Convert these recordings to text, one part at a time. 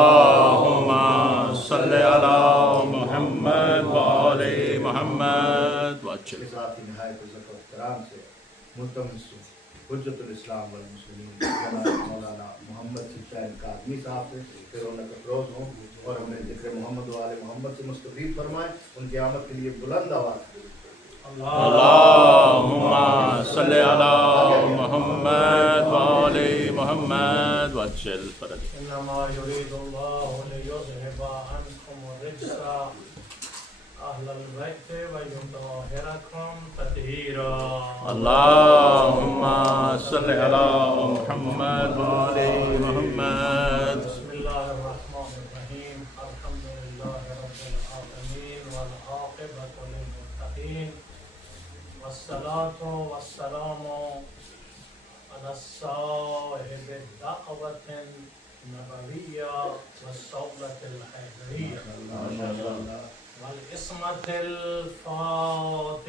اللهم صل على محمد وآل محمد وجل کے ساتھ ہی نہایت عزت و احترام سے ملتمس حجت الاسلام والمسلمین جناب مولانا محمد سچائن کاظمی صاحب سے پھر رونق افروز ہوں اور ہمیں ذکر محمد و آل محمد سے مستفید فرمائیں. ان کی آمد کے لیے بلند آواز اللهم صل على محمد وآل محمد وجل فرجهم. إنما يريد الله ليذهب عنكم الرجس أهل البيت ويطهركم تطهيرا. اللهم صل على محمد وآل محمد. بسم الله الرحمن الرحيم. الحمد لله رب العالمين والعاقبة للمتقين والصلاة والسلام على صاحب الدعوة النبوية والصولة الحيدرية والعصمة الفاطمية.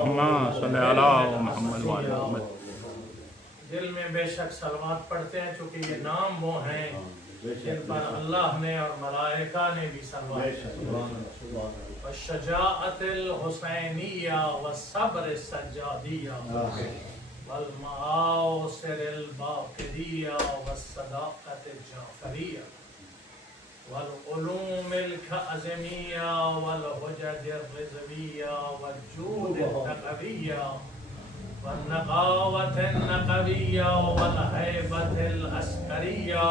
اللهم صل على محمد وآل محمد. دل میں بے شک صلوات پڑھتے ہیں چونکہ یہ نام وہ ہیں جن پر اللہ نے اور ملائکہ نے بھی صلوات والشجاعت الحسینیہ والصبر السجادیہ والمعاصر الباقریہ والصداقت الجعفریہ والعلوم الکاظمیہ والحجج الرضویہ والجود النقویہ والنقاوة النقوية والهيبة العسكرية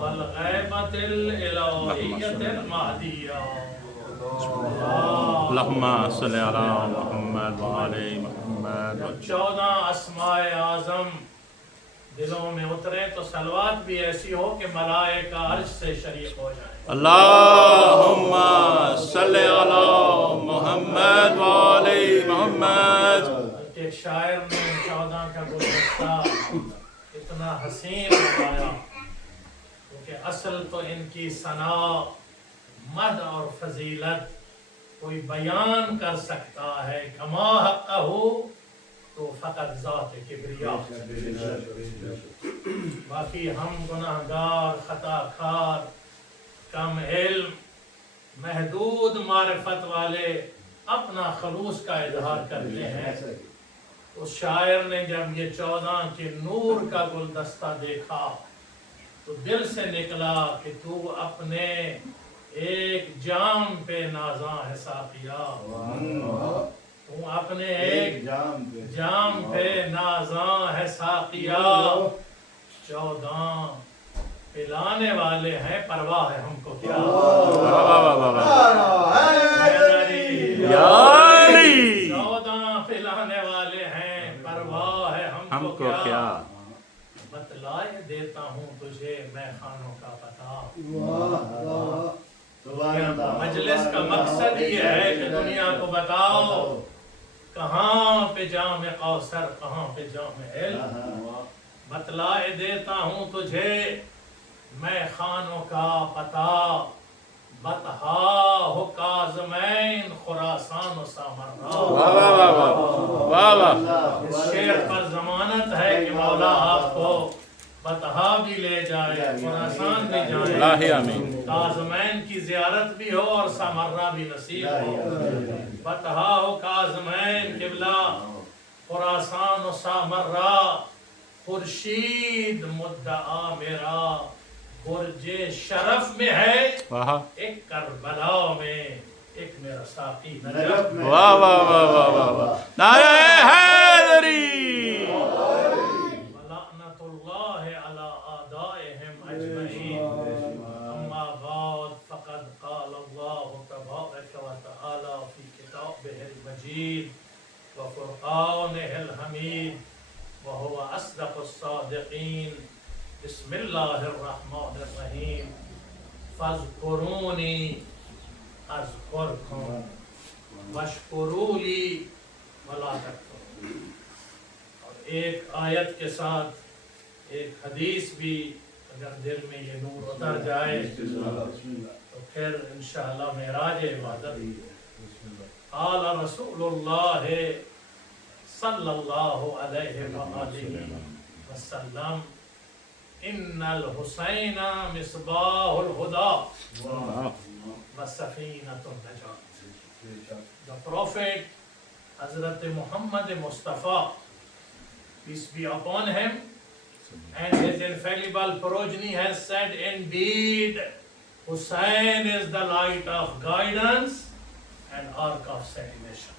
والغيبة الإلهية المهدية. اللهم صل على محمد وآل محمد. جب 14 اسماء اعظم دلوں میں اترے تو صلوات بھی ایسی ہو کہ ملائکہ عرش سے شریک ہو جائیں. اللهم صل على محمد وآل محمد. ایک شاعر نے 14 کا گلدستہ اتنا حسین بنایا کیونکہ اصل تو ان کی ثنا مدح اور فضیلت کوئی بیان کر سکتا ہے کما حقہ تو فقط ذات کبریا. باقی ہم گناہگار خطا کار کم علم محدود معرفت والے اپنا خلوص کا اظہار کرتے ہیں. اس شاعر نے جب یہ 14 کے نور کا گلدستہ دیکھا تو دل سے نکلا کہ تو اپنے ایک جام پہ نازاں ہے ساقیا. تو اپنے ایک جام پہ نازاں ہے ساقیا. 14 پلانے والے ہیں پرواہ ہے ہم کو کیا. یا علی 14 پلانے والے ہیں پرواہ ہے ہم کو کیا. بتلائے دیتا ہوں تجھے میں خانوں کا پتہ. مجلس کا مقصد یہ ہے کہ دنیا کو بتاؤ کہاں پہ جام کوثر کہاں پہ جام علم. بتلائے دیتا ہوں تجھے میں خانوں کا پتہ. بطحا ہو کاظمین خراسان و سامرا. اس شعر پر ضمانت ہے کہ مولا آپ کو بطحا بھی لے جائے خراسان بھی جائے. الہی آمین. کاظمین کی زیارت بھی ہو اور سامرا بھی نصیب ہو. بطحا ہو کاظمین قبلہ خراسان و سامرا. خورشید مدعا میرا برج شرف میں ہے ایک کربلا میں ایک میرا ساقی نجف میں. واہ واہ واہ واہ واہ واہ. نعرہ حیدری. ولعنۃ اللہ علی اعدائہم اجمعین. اما بعد فقد قال اللہ تبارک و تعالی فی کتابہ المجید وفرقانہ الحمید وهو اصدق الصادقین. بسم اللہ الرحمن الرحیم. فاذکرونی اذکرکم واشکروا لی ولا تکفرون. اور ایک آیت کے ساتھ ایک حدیث بھی اگر دل میں یہ نور اتر جائے تو پھر انشاءاللہ معراج عبادت. قال رسول اللہ صلی اللہ علیہ وآلہ وسلم ان الحسین Misbah Alhuda وسفینۃ النجات. The Prophet Hazrat Muhammad Mustafa, peace be upon him, and his infallible progeny has said, indeed, Hussein is the light of guidance and ark of salvation.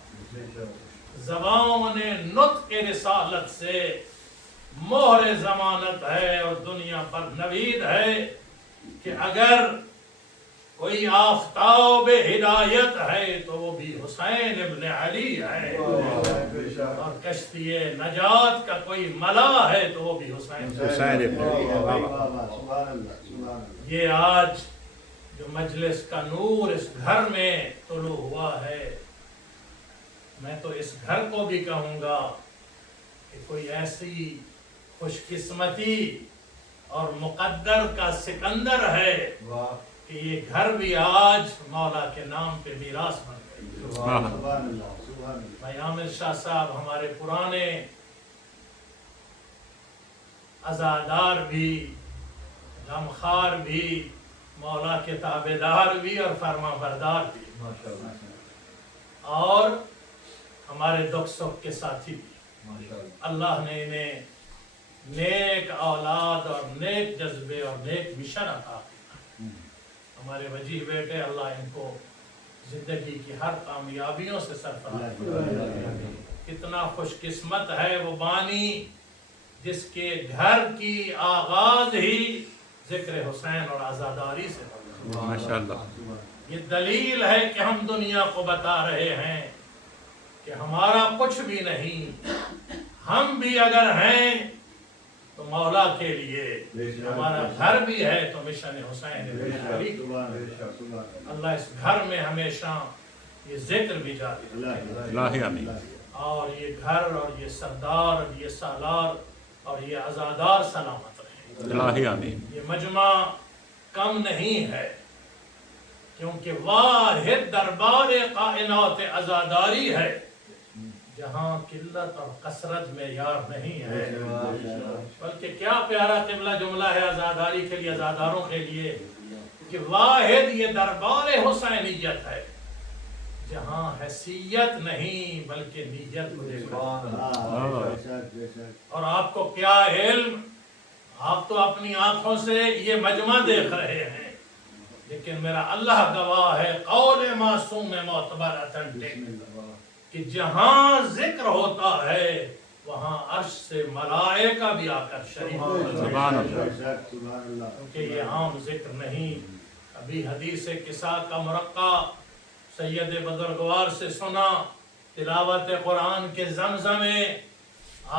زبان نطق رسالت سے مہر ضمانت ہے اور دنیا پر نوید ہے کہ اگر کوئی آفتاب ہدایت ہے تو وہ بھی حسین ابن علی ہے، اور کشتی نجات کا کوئی ملا ہے تو وہ بھی حسین ابن علی. یہ آج جو مجلس کا نور اس گھر میں طلوع ہوا ہے، میں تو اس گھر کو بھی کہوں گا کہ کوئی ایسی خوش قسمتی اور مقدر کا سکندر ہے کہ یہ گھر بھی آج مولا کے نام پہ میراث بن گئی. بھائی عامر شاہ صاحب ہمارے پرانے عزادار بھی، غمخوار بھی، مولا کے تابعدار بھی اور فرما بردار بھی، اور ہمارے دکھ سکھ کے ساتھی بھی. اللہ نے انہیں نیک اولاد اور نیک جذبے اور نیک مشن عطا کیا. ہمارے وجیح بیٹے، اللہ ان کو زندگی کی ہر کامیابیوں سے سرفراز کرے. کتنا خوش قسمت ہے وہ بانی جس کے گھر کی آغاز ہی ذکر حسین اور عزاداری سے ہوگا. ماشاءاللہ. یہ دلیل ہے کہ ہم دنیا کو بتا رہے ہیں کہ ہمارا کچھ بھی نہیں، ہم بھی اگر ہیں تو مولا کے لیے، ہمارا گھر بھی ہے تو مشن حسین ابن علی. اللہ اس گھر میں ہمیشہ یہ ذکر بھی جاری رکھے، الہی آمین. اور یہ گھر اور یہ سردار اور یہ سالار اور یہ عزادار سلامت رہے. الہی آمین. یہ مجمع کم نہیں ہے، کیونکہ واحد دربار کائنات عزاداری ہے جہاں قلت اور کثرت میں یار نہیں ہے. بلکہ کیا پیارا قبلہ جملہ ہے عزاداری کے لیے، عزاداروں کے لیے، کہ واحد یہ دربار حسینیت ہے جہاں حیثیت نہیں بلکہ نیت کو دیکھا. اور آپ کو کیا علم، آپ تو اپنی آنکھوں سے یہ مجمع دیکھ رہے ہیں، لیکن میرا اللہ گواہ ہے، قول معصوم معتبر اتھینٹک، کہ جہاں ذکر ہوتا ہے وہاں عرش سے ملائکہ بھی آ کر شریک سبحان اللہ. کیونکہ یہ عام ذکر نہیں. ابھی حدیث قصہ کا مرقع سید بزرگوار سے سنا، تلاوت قرآن کے زمزمے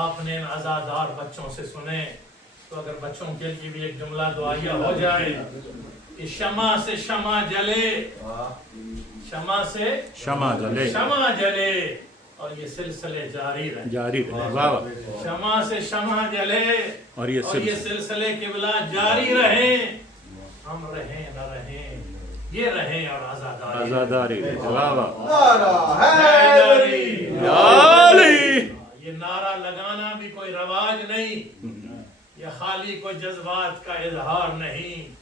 آپ نے ان عزادار بچوں سے سنے. تو اگر بچوں کے لیے بھی ایک جملہ دعائیہ ہو جائے کہ شمع سے شمع جلے، شمع سے شمع جلے، شمع جلے، اور یہ سلسلے جاری رہے. جاری رہے. واہ. شمع سے شمع جلے اور یہ سلسلے قبلہ جاری رہیں. ہم رہیں نہ رہیں، یہ رہیں اور عزاداری رہے. واہ واہ. حیدری. علی. یہ نعرہ لگانا بھی کوئی رواج نہیں، یہ خالی کوئی جذبات کا اظہار نہیں،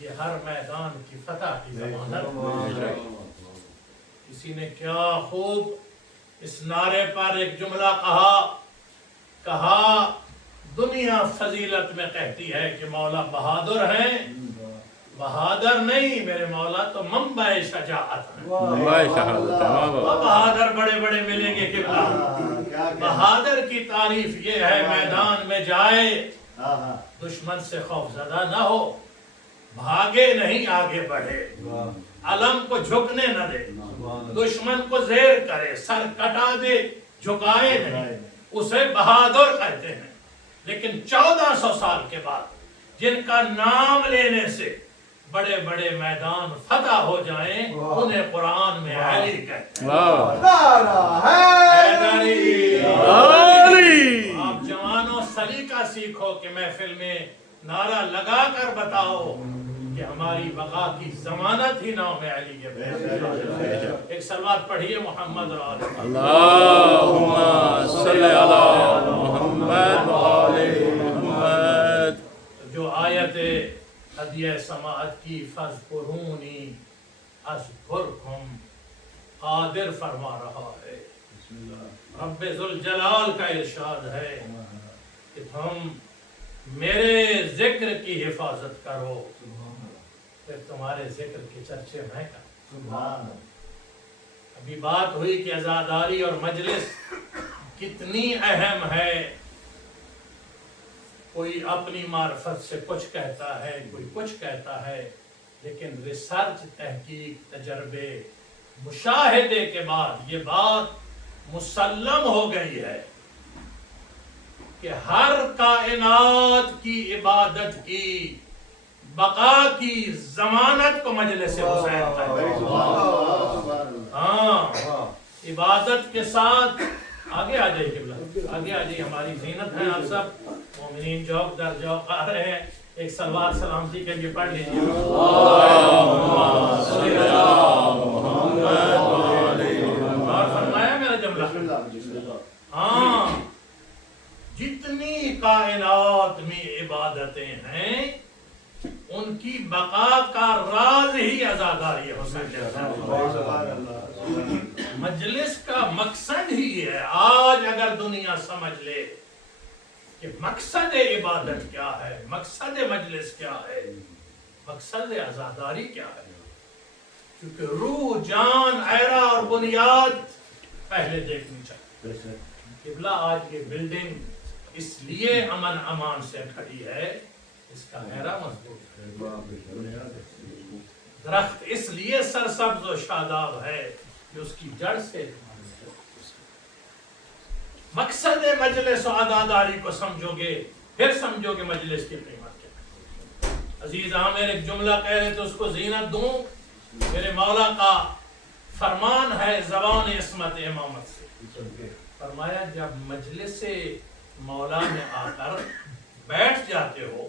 یہ ہر میدان کی فتح کی ضمانت. کسی نے کیا خوب اس نعرے پر ایک جملہ کہا، دنیا فضیلت میں کہتی ہے کہ مولا بہادر ہیں، بہادر نہیں، میرے مولا تو منبع شجاعت ہیں. منبع شہادت. بہادر بڑے بڑے ملیں گے قبلہ. بہادر کی تعریف یہ ہے میدان میں جائے دشمن سے خوف زدہ نہ ہو، بھاگے نہیں آگے بڑھے، علم کو جھکنے نہ دے، دشمن کو زیر کرے، سر کٹا دے، جھکائے نہیں، اسے بہادر کہتے ہیں. لیکن 1400 سال کے بعد جن کا نام لینے سے بڑے بڑے میدان فتح ہو جائیں انہیں قرآن میں علی کہتے ہیں. آپ جوانوں سلیقہ سیکھو کہ محفل میں نعرہ لگا کر بتاؤ کہ ہماری بقا کی ضمانت ہی نام علی کے. ایک صلوات پڑھیے محمد اور آل اللہم صلی علی محمد و آل محمد. جو آیت ہدیہ سماعت کی فَاذْكُرُونِي اذکرکم قادر فرما رہا ہے. رب ذوالجلال کا ارشاد ہے کہ تم میرے ذکر کی حفاظت کرو پھر تمہارے ذکر کے چرچے میں کروں. ابھی بات ہوئی کہ عزاداری اور مجلس کتنی اہم ہے. کوئی اپنی معرفت سے کچھ کہتا ہے، کوئی کچھ کہتا ہے، لیکن ریسرچ، تحقیق، تجربے، مشاہدے کے بعد یہ بات مسلم ہو گئی ہے کہ ہر کائنات کی عبادت کی بقا کی ضمانت کو مجلس حسین ہے. ہاں، عبادت کے ساتھ آگے آ جائیے قبلہ، آگے آ جائیے. ہماری زینت ہے آپ سب مومنین جوق در جوق آ رہے ہیں. ایک سلوات سلامتی کے لیے پڑھ لیجیے. اور فرمایا میرا جملہ، ہاں جتنی کائنات میں عبادتیں ہیں ان کی بقا کا راز ہی عزاداری حسین. مجلس کا مقصد ہی ہے. آج اگر دنیا سمجھ لے کہ مقصد عبادت کیا ہے، مقصد مجلس کیا ہے، مقصد عزاداری کیا ہے، کیونکہ روح، جان، عیرہ اور بنیاد پہلے دیکھنی چاہیے. قبلہ آج یہ بلڈنگ اس لیے امن امان سے کھڑی ہے، اس کا عیرہ مضبوط ہے. درخت اس لیے سرسبز و شاداب ہے کہ اس کی جڑ سے. مقصد مجلس و عزاداری کو سمجھو گے پھر سمجھو گے مجلس کی قیمت کیا. عزیز عامر ایک جملہ کہہ رہے تو اس کو زینت دوں. میرے مولا کا فرمان ہے زبان عصمت امامت سے. فرمایا جب مجلس مولا میں آ کر بیٹھ جاتے ہو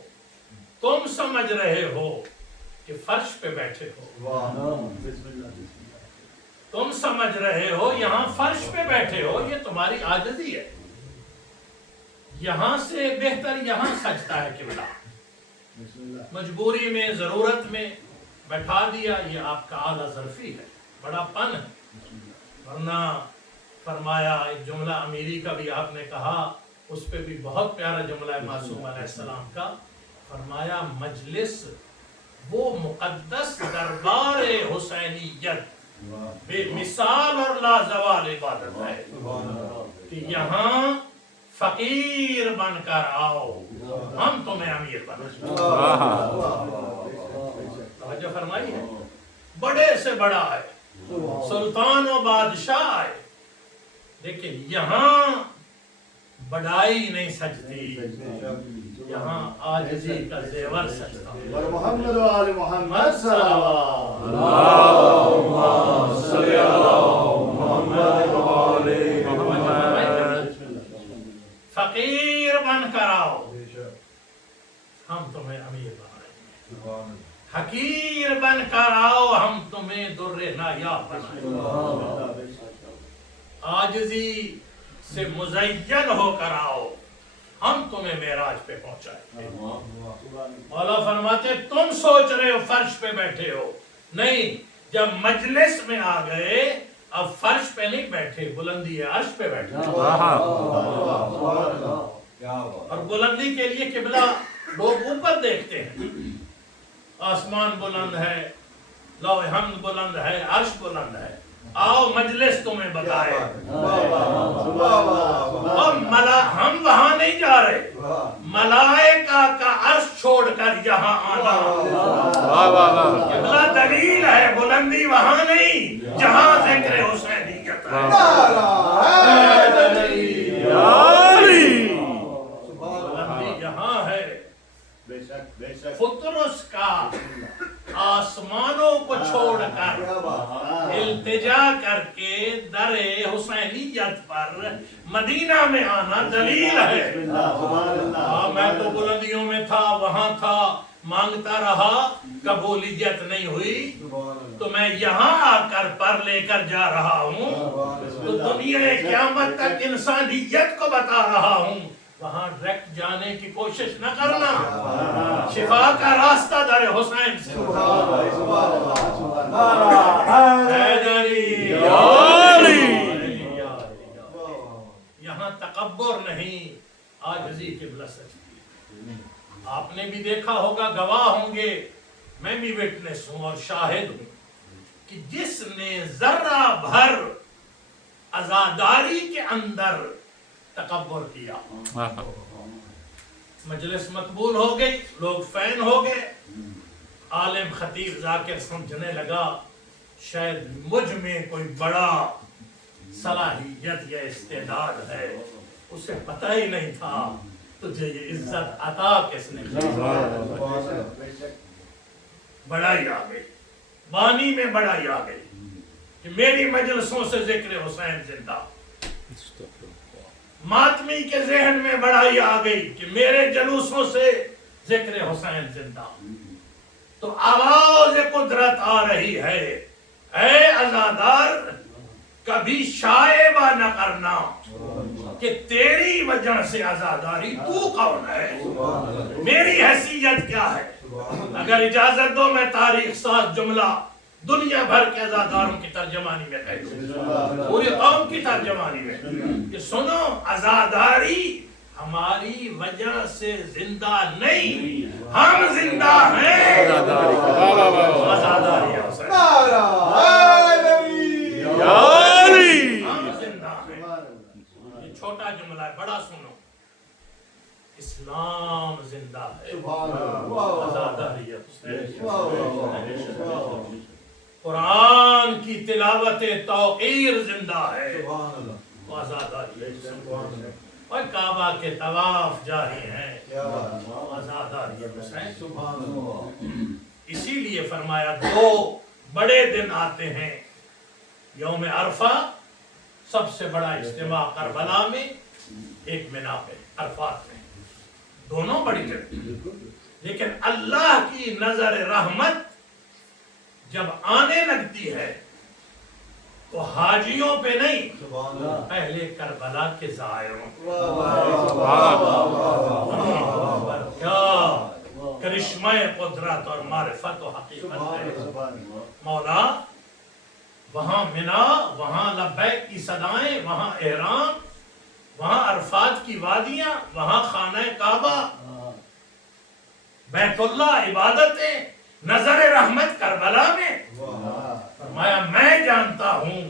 تم سمجھ رہے ہو کہ فرش پہ بیٹھے ہو. تم سمجھ رہے ہو یہاں فرش پہ بیٹھے ہو، یہ تمہاری عاجزی ہے. یہاں سے بہتر یہاں سجتا ہے قبلہ. مجبوری میں، ضرورت میں بیٹھا دیا، یہ آپ کا اعلیٰ ظرفی ہے، بڑا پن ہے. ورنہ فرمایا ایک جملہ امیری کا بھی آپ نے کہا، اس پہ بھی بہت پیارا جملہ ہے معصوم علیہ السلام کا. فرمایا مجلس وہ مقدس دربار حسینیت بے مثال اور لازوال عبادت ہے کہ یہاں فقیر بن کر آؤ، ہم تمہیں امیر بنائیں. توجہ فرمائی ہے. بڑے سے بڑا ہے، سلطان و بادشاہ ہے، دیکھیں یہاں بڑائی نہیں سجتی، یہاں عاجزی کا زیور سجتا. محمد و آل محمد صلوات. اللہم صلی علی محمد و آل محمد. فقیر بن کر آؤ، ہم تمہیں امیر بنائیں. حقیر بن کر آؤ، ہم تمہیں در نایاب بنائیں. عاجزی سے مزین ہو کر آؤ، ہم تمہیں معراج پہ پہنچائیں. مولا فرماتے تم سوچ رہے ہو فرش پہ بیٹھے ہو، نہیں، جب مجلس میں آ گئے اب فرش پہ نہیں بیٹھے، بلندی ہے، عرش پہ بیٹھے. اور بلندی کے لیے قبلہ لوگ اوپر دیکھتے ہیں. آسمان بلند ہے، لوح حمد بلند ہے، عرش بلند ہے. آؤ مجلس تمہیں بتائے. ہم وہاں نہیں جا رہے، ملائکہ کا عرش چھوڑ کر یہاں آنا. قبلہ دلیل ہے، بلندی وہاں نہیں جہاں ذکر حسینیت ہے. بلندی یہاں ہے. فطرس کا آسمانوں کو چھوڑ کر التجا کر کے در حسینیت پر مدینہ میں آنا دلیل ہے. میں تو بلندیوں میں تھا، وہاں تھا، مانگتا رہا، قبولیت نہیں ہوئی، تو میں یہاں آ کر پر لے کر جا رہا ہوں. تو دنیا قیامت تک انسانیت کو بتا رہا ہوں وہاں ڈائریکٹ جانے کی کوشش نہ کرنا، شفا کا راستہ در حسین سے حیدری یہاں تکبر نہیں، عاجزی قبلہ سجدی۔ آپ نے بھی دیکھا ہوگا، گواہ ہوں گے، میں بھی وٹنس ہوں اور شاہد ہوں کہ جس نے ذرہ بھر عزاداری کے اندر تکبر کیا، مجلس مقبول ہو گئی، لوگ فین ہو گئے، عالم خطیب ذاکر سمجھنے لگا شاید مجھ میں کوئی بڑا صلاحیت یا استعداد ہے، اسے پتہ ہی نہیں تھا تجھے یہ عزت عطا کس نے کی۔ بڑائی آ گئی، بانی میں بڑائی آ گئی کہ میری مجلسوں سے ذکر حسین زندہ، ماتمی کے ذہن میں بڑائی آ گئی کہ میرے جلوسوں سے ذکر حسین زندہ۔ تو آواز قدرت آ رہی ہے، اے عزادار کبھی شائبہ نہ کرنا کہ تیری وجہ سے عزاداری تو کون ہے، میری حیثیت کیا ہے۔ اگر اجازت دو میں تاریخ ساز جملہ دنیا بھر کے عزاداروں کی ترجمانی میں کہوں، پوری قوم کی ترجمانی میں کہ سنو، عزاداری ہماری وجہ سے زندہ نہیں، ہم زندہ ہیں عزاداری حسین، ہم زندہ ہیں۔ یہ چھوٹا جملہ ہے، بڑا سنو، اسلام زندہ ہے، عزاداری حسین، قرآن کی تلاوت توقیر زندہ ہے، عزاداری حسین، اور کعبہ کے طواف جاری ہیں، عزاداری حسین۔ اسی لیے فرمایا دو بڑے دن آتے ہیں، یوم عرفہ سب سے بڑا اجتماع کربلا میں، ایک منا پہ عرفات میں، دونوں بڑی جگہ، لیکن اللہ کی نظر رحمت جب آنے لگتی ہے تو حاجیوں پہ نہیں، پہلے کربلا کے زائروں، کیا کرشمہ قدرت اور معرفت و حقیقت ہے۔ مولا وہاں منا، وہاں لبیک کی صدائیں، وہاں احرام، وہاں عرفات کی وادیاں، وہاں خانہ کعبہ، بیت اللہ، عبادتیں، نظر رحمت کربلا میں۔ فرمایا میں جانتا ہوں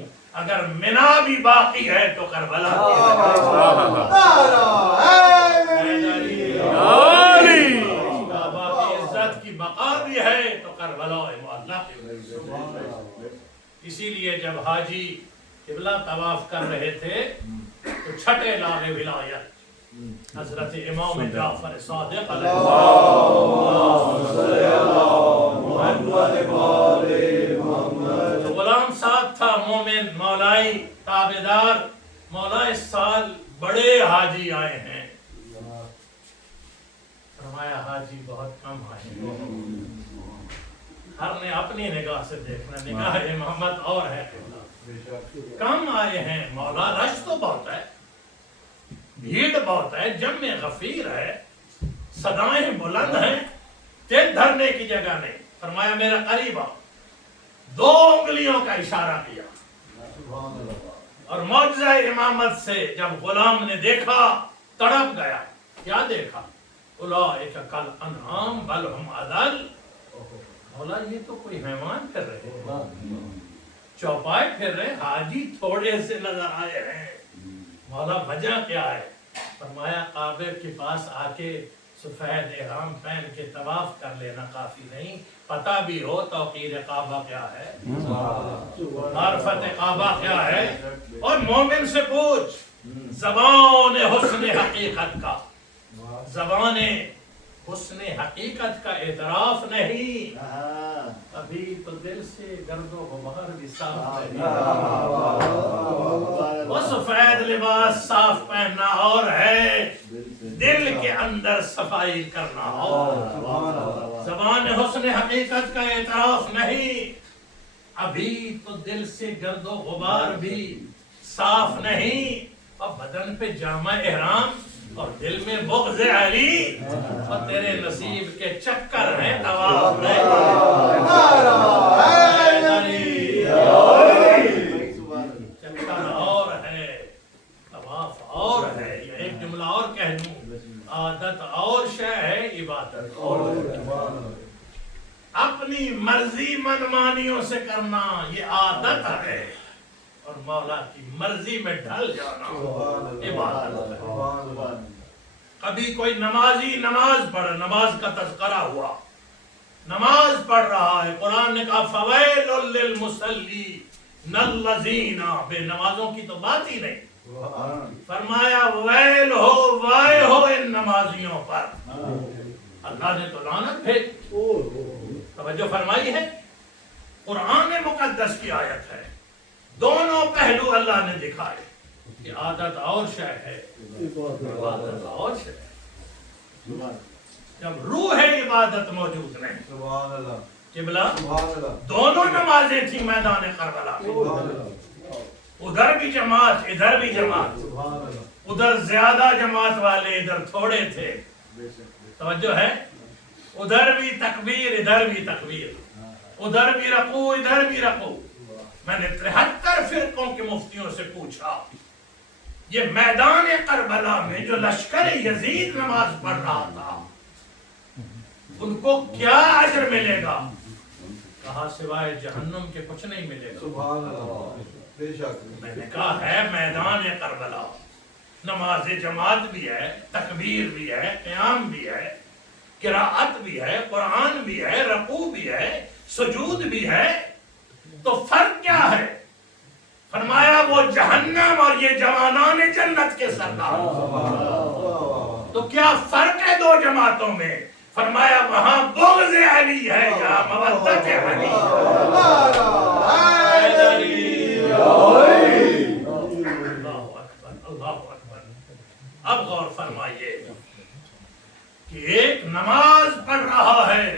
اگر منا بھی باقی ہے تو کربلا کعبہ کی عزت کی بقا بھی ہے تو کربلا معلیٰ کی۔ اسی لیے جب حاجی قبلہ طواف کر رہے تھے تو چھٹے لاغ ولایت حضرت امام جعفر صادق علیہ السلام، غلام ساتھ تھا، مومن، مولائی، تابعدار، مولا اس سال بڑے حاجی آئے ہیں۔ فرمایا حاجی بہت کم آئے ہیں، ہر نے اپنی نگاہ سے دیکھنا، نگاہ محمد اور ہے، کم آئے ہیں مولا، رش تو بہت ہے، بھیڑ بہت ہے، جمع غفیر ہے، صدائیں بلند ہیں، تیل دھرنے کی جگہ نہیں۔ فرمایا میرا قریب آؤ، 2 انگلیوں کا اشارہ کیا، اور معجزہ امامت سے جب غلام نے دیکھا تڑپ گیا۔ کیا دیکھا؟ اولئک کالانعام بل ہم اضل، مولا یہ تو کوئی حیوان پھر رہے ہیں، چوپائے پھر رہے، حاجی تھوڑے سے نظر آئے ہیں، مولا وجہ کیا ہے؟ فرمایا کعبے کے پاس آ کے سفید احرام پہن کے طواف کر لینا کافی نہیں، پتہ بھی ہو توقیر کعبہ کیا ہے، معرفت کعبہ کیا ہے، اور مومن سے پوچھ زبان حسن حقیقت کا، زبان حسن حقیقت کا اعتراف نہیں، ابھی تو دل سے گرد و غبار بھی صاف نہیں، وہ سفید لباس صاف پہننا اور ہے، دل کے اندر صفائی کرنا اور، زبان حسن حقیقت کا اعتراف نہیں، ابھی تو دل سے گرد و غبار بھی صاف نہیں، اور بدن پہ جامع احرام اور دل میں بغض علی، اور تیرے نصیب کے چکر ہیں طواف میں چکر اور ہے، طواف اور ہے۔ یہ ایک جملہ اور کہہ دوں، عادت اور شے ہے، عبادت اور ہے۔ اپنی مرضی منمانیوں سے کرنا یہ عادت ہے، اور مولا کی مرضی میں ڈھل جانا عبادت ہے۔ کبھی کوئی نمازی نماز پڑھ، نماز کا تذکرہ ہوا، نماز پڑھ رہا ہے، قرآن نے کہا فویل للمصلین الذین، بے نمازوں کی تو بات ہی نہیں، فرمایا ویل ہو، وائے ہو ان نمازیوں پر، اللہ نے تو لعنت بھیج۔ توجہ فرمائی ہے، قرآن مقدس کی آیت ہے، دونوں پہلو اللہ نے دکھائے کہ عادت اور شے ہے، عبادت اور شے ہے۔ جب روح عبادت موجود نہیں، قبلہ دونوں نمازیں تھیں میدان کربلا میں، ادھر بھی جماعت ادھر بھی جماعت، ادھر زیادہ جماعت والے ادھر تھوڑے تھے، توجہ ہے، ادھر بھی تکبیر ادھر بھی تکبیر، ادھر بھی رکوع ادھر بھی رکوع۔ میں نے 73 فرقوں کے مفتیوں سے پوچھا، یہ میدان کربلا میں جو لشکر یزید نماز پڑھ رہا تھا ان کو کیا اجر ملے گا؟ کہا سوائے جہنم کے کچھ نہیں ملے گا۔ میں نے کہا ہے میدان کربلا، نماز جماعت بھی ہے، تکبیر بھی ہے، قیام بھی ہے، قراءت بھی ہے، قرآن بھی ہے، رکوع بھی ہے، سجود بھی ہے، تو فرق کیا ہے؟ فرمایا وہ جہنم اور یہ جوانان جنت کے سردار۔ تو کیا فرق ہے دو جماعتوں میں؟ فرمایا وہاں بغض علی ہے یا مودت علی۔ اللہ اکبر، اللہ اکبر۔ اب غور فرمائیے کہ ایک نماز پڑھ رہا ہے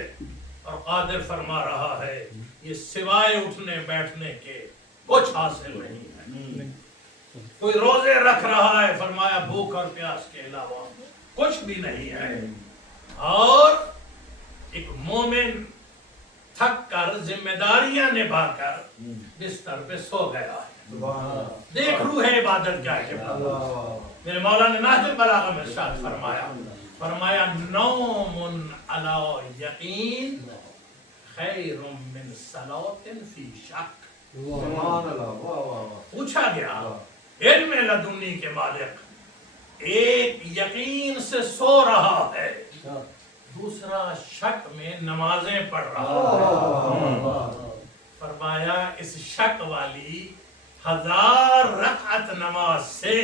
اور قادر فرما رہا ہے یہ سوائے اٹھنے بیٹھنے کے کچھ حاصل نہیں ہے۔ کوئی روزے رکھ رہا ہے، فرمایا بھوک اور پیاس کے علاوہ کچھ بھی نہیں ہے۔ اور ایک مومن تھک کر ذمہ داریاں نبھا کر بستر پہ سو گیا ہے۔ دیکھ روح عبادت کیا ہے۔ میرے مولا نے نہج البلاغہ میں ارشاد فرمایا نوم علی یقین خیر من صلاۃ فی شک۔ پوچھا گیا علم لدنی کے مالک، ایک یقین سے سو رہا ہے، دوسرا شک میں نمازیں پڑھ رہا ہے۔ فرمایا اس شک والی 1000 رکعت نماز سے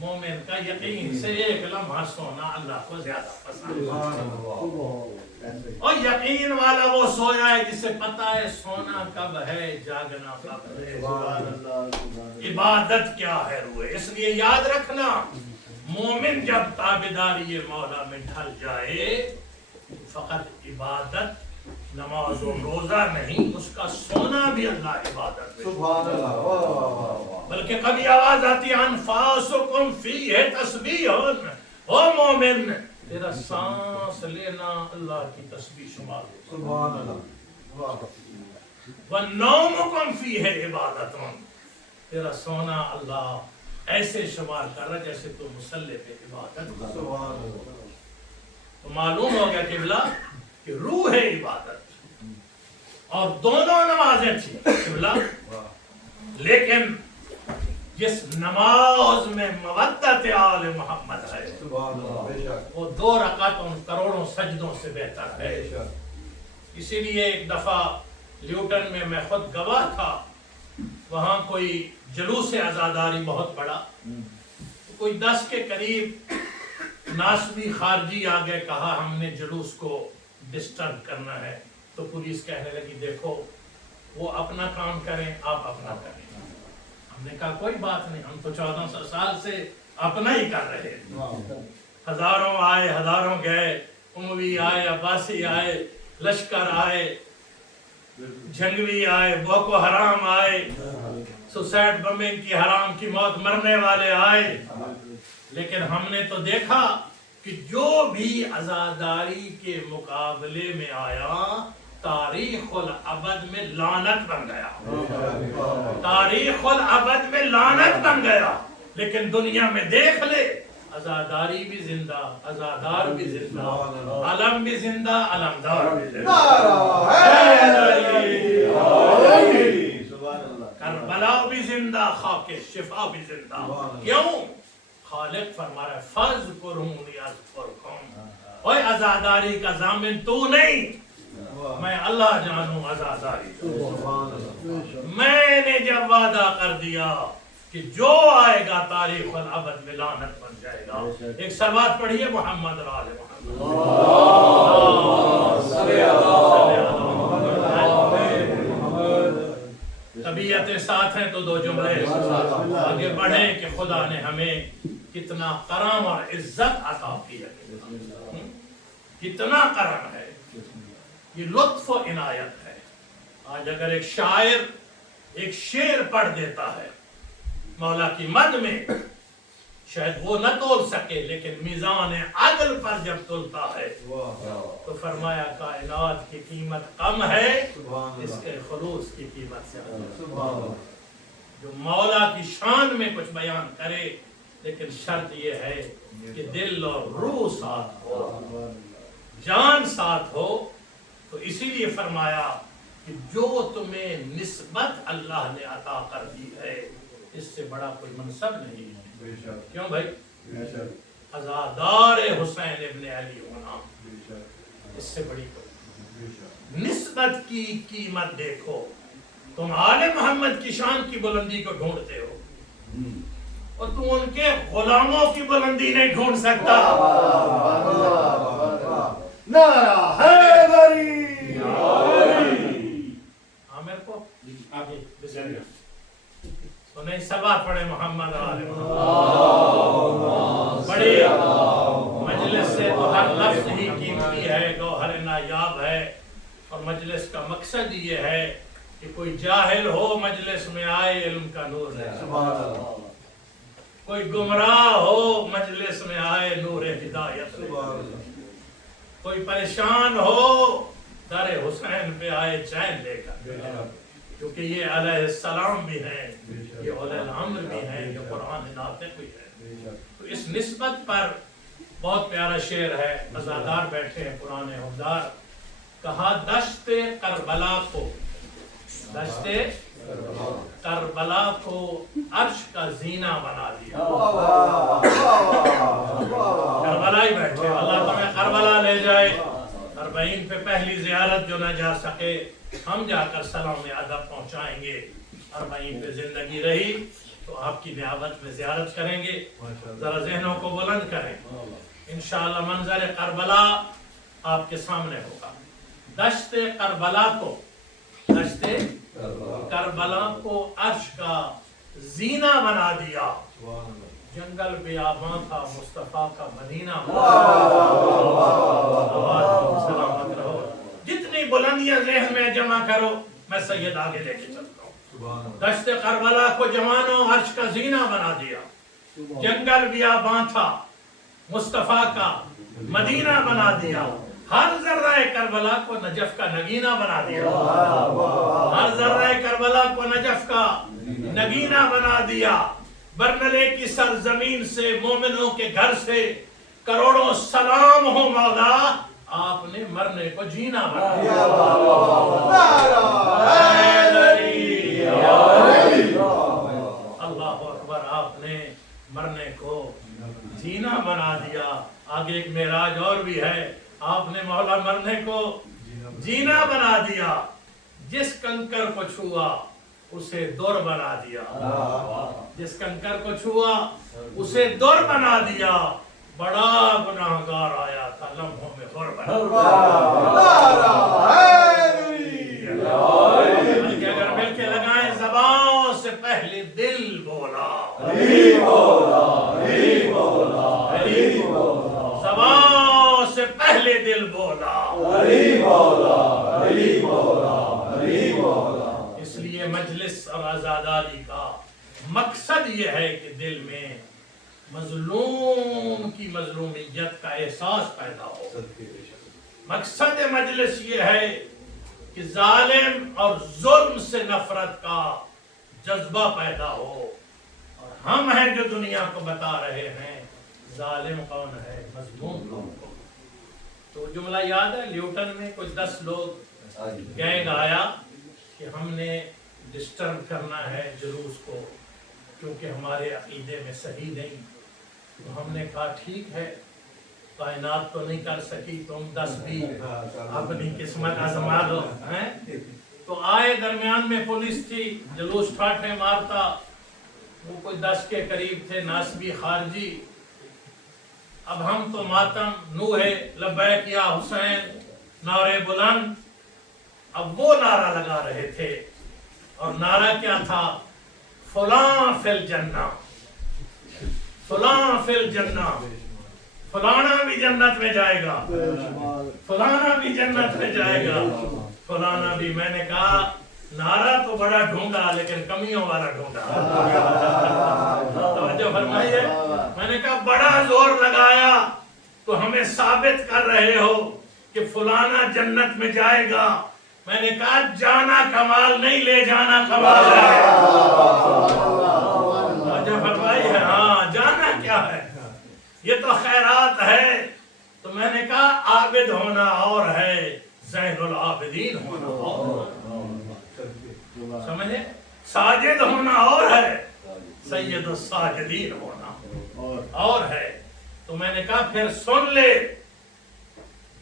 مومن کا یقین سے ایک لمحہ سونا اللہ کو زیادہ پسند ہے۔ اور یقین والا وہ سویا ہے جسے پتا ہے سونا کب ہے، جاگنا کب ہے۔ عبادت کیا ہے روح، اس لیے یاد رکھنا مومن جب تابعداری مولا میں ڈھل جائے فقط عبادت نماز و روزہ نہیں، اس کا سونا بھی اللہ عبادت ہے۔ بلکہ کبھی آواز آتی ہے انفاسکم فیہ تسبیح، او مومن تیرا سانس لینا اللہ کی تسبیح شمار ہے۔ وَنَوْمُكُمْ فِيهِ عِبَادَةٌ، تیرا سونا اللہ ایسے شمار کر رہا جیسے تو مصلی پہ عبادت کر رہا۔ تو معلوم ہو گیا قبلہ کہ روح ہے عبادت، اور دونوں نمازیں تھیں قبلہ، لیکن جس نماز میں مودت آل محمد ہے وہ 2 رکعت ان کروڑوں سجدوں سے بہتر ہے۔ اسی لیے ایک دفعہ لیوٹن میں میں خود گواہ تھا، وہاں کوئی جلوس عزاداری بہت بڑا، کوئی 10 کے قریب ناسبی خارجی آگے، کہا ہم نے جلوس کو ڈسٹرب کرنا ہے، تو پولیس کہنے لگی دیکھو وہ اپنا کام کریں آپ اپنا کریں۔ ہم نے کہا کوئی بات نہیں، ہم تو 1400 سال سے اپنا ہی کر رہے ہیں۔ ہزاروں آئے ہزاروں گئے، اموی آئے، عباسی آئے، لشکر آئے، جنگوی آئے، بوکو حرام آئے، سوسائڈ بمبنگ کی حرام کی موت مرنے والے آئے، لیکن ہم نے تو دیکھا کہ جو بھی عزاداری کے مقابلے میں آیا تاریخ الابد میں لعنت بن گیا، تاریخ الابد میں لعنت بن گیا۔ لیکن دنیا میں دیکھ لے، عزاداری بھی زندہ، عزادار بھی زندہ، علم بھی زندہ، علمدار بھی زندہ، کربلا بھی زندہ، خاک شفا بھی زندہ۔ کیوں؟ خالق فرما رہا ہے فَاذْكُرُونِي أَذْكُرْكُمْ۔ اوے عزاداری کا ضامن تو نہیں، میں اللہ جانوں عزاداری۔ میں نے جب وعدہ کر دیا کہ جو آئے گا تاریخ الابد میں لعنت بن جائے گا۔ ایک سلوات پڑھیے محمد آل محمد۔ طبیعت ساتھ ہیں تو دو جملے آگے بڑھیں کہ خدا نے ہمیں کتنا کرم اور عزت عطا کی ہے، کتنا کرم ہے، یہ لطف و عنایت ہے۔ آج اگر ایک شاعر ایک شعر پڑھ دیتا ہے مولا کی مد میں، شاید وہ نہ تول سکے، لیکن میزان عدل پر جب تلتا ہے تو فرمایا کائنات کی قیمت کم ہے اس کے خلوص کی قیمت سے زیادہ۔ جو مولا کی شان میں کچھ بیان کرے، لیکن شرط یہ ہے کہ دل اور روح ساتھ ہو، جان ساتھ ہو۔ تو اسی لیے فرمایا کہ جو تمہیں نسبت اللہ نے عطا کر دی ہے اس سے بڑا کوئی منصب نہیں ہے۔ کیوں بھائی؟ عزادار حسین ابن علی ہونا، اس سے بڑی کوئی نسبت کی قیمت دیکھو۔ تم آل محمد کی شان کی بلندی کو ڈھونڈتے ہو اور تم ان کے غلاموں کی بلندی نہیں ڈھونڈ سکتا۔ نعرہ حیدری۔ عامر کو بسم اللہ تو نہیں سبات پڑھے محمد آل محمد۔ بڑی مجلس سے تو ہر لفظ ہی قیمتی ہے، گوہر نایاب ہے، اور مجلس کا مقصد یہ ہے کہ کوئی جاہل ہو مجلس میں آئے علم کا نور ہے، کوئی گمراہ ہو مجلس میں آئے نور ہدایت ہے، کوئی پریشان ہو در حسین پہ آئے چین لے کر، کیونکہ یہ علیہ السلام بھی ہیں، یہ اولی الامر بھی ہیں، یہ قرآن ناطق بھی ہے۔ تو اس نسبت پر بہت پیارا شعر ہے، عزادار بیٹھے ہیں پرانے حمدار، کہا دشت کربلا کو، دشت کربلا کو عرش کا زینہ بنا دیا۔ کربلا ہی بیٹھے، اللہ تمہیں کربلا لے جائے۔ اربعین پہ پہلی زیارت جو نہ جا سکے، ہم جا کر سلام ادب پہنچائیں گے۔ اربعین پہ زندگی رہی تو آپ کی نیابت میں زیارت کریں گے، ذرا ذہنوں کو بلند کریں۔ انشاءاللہ منظر کربلا آپ کے سامنے ہوگا۔ دشت کربلا کو، دشت کربلا کو عرش کا زینہ بنا دیا۔ جنگل بیاباں تھا مصطفیٰ کا مدینہ، سلامت رہو۔ جتنی بلندیاں ذہن میں جمع کرو، میں سید آگے لے کے چلتا ہوں۔ دشت کربلا کو جوانوں عرش کا زینہ بنا دیا، جنگل بیاباں تھا مصطفیٰ کا مدینہ بنا دیا، ہر ذرہ کربلا کو نجف کا نگینہ بنا دیا، ہر ذرہ کربلا کو نجف کا نگینہ بنا دیا۔ برملے کی سرزمین سے، مومنوں کے گھر سے کروڑوں سلام ہو مولا، آپ نے مرنے کو جینا بنا دیا۔ اللہ اکبر، آپ نے مرنے کو جینا بنا دیا۔ آگے ایک معراج اور بھی ہے، آپ نے مولا مرنے کو جینا بنا دیا۔ جس کنکر کو چھوا اسے در بنا دیا، جس کنکر کو چھوا اسے در بنا دیا۔ بڑا گناہگار آیا تھا لمحوں میں غر بنا بلکہ اگر مل کے لگائیں زبان سے پہلے دل بولا، زبان سے پہلے دل بولا۔ اس لیے مجلس اور عزاداری کا مقصد یہ ہے کہ دل میں مظلوم کی مظلومیت کا احساس پیدا ہو. مقصد مجلس یہ ہے کہ ظالم اور ظلم سے نفرت کا جذبہ پیدا ہو، اور ہم ہیں جو دنیا کو بتا رہے ہیں ظالم کون ہے، مظلوم کون ہے. تو جملہ یاد ہے، لیوٹن میں کچھ 10 لوگ گینگ آیا کہ ہم نے ڈسٹرب کرنا ہے جلوس کو کیونکہ ہمارے عقیدے میں صحیح نہیں. تو ہم نے کہا ٹھیک ہے، کائنات تو نہیں کر سکی، تم 10 بھی اپنی قسمت آزما دو. تو آئے، درمیان میں پولیس تھی، جلوس ٹھاٹھے مارتا. وہ کوئی 10 کے قریب تھے، ناسبی خارجی. اب ہم تو ماتم نوحے لبیک یا حسین نعرے بلند. اب وہ نعرہ لگا رہے تھے، اور نعرہ کیا تھا؟ فلاں فی الجنہ، فلاں فی الجنہ، فلانا بھی جنت میں جائے گا، فلانا بھی جنت میں جائے گا، فلانا بھی. میں نے کہا نعرہ تو بڑا ڈھونڈا لیکن کمیوں والا ڈھونڈا. توجہ فرمائیے. میں نے کہا بڑا زور لگایا تو ہمیں ثابت کر رہے ہو کہ فلانا جنت میں جائے گا. میں نے کہا جانا کمال نہیں، لے جانا کمال ہے. توجہ فرمائیے. ہاں، جانا کیا ہے؟ یہ تو خیرات ہے. تو میں نے کہا عابد ہونا اور ہے، زین العابدین ہونا اور. سمجھے؟ ساجد ہونا اور ہے، سید الساجدین ہونا اور ہے. تو میں نے کہا پھر سن لے،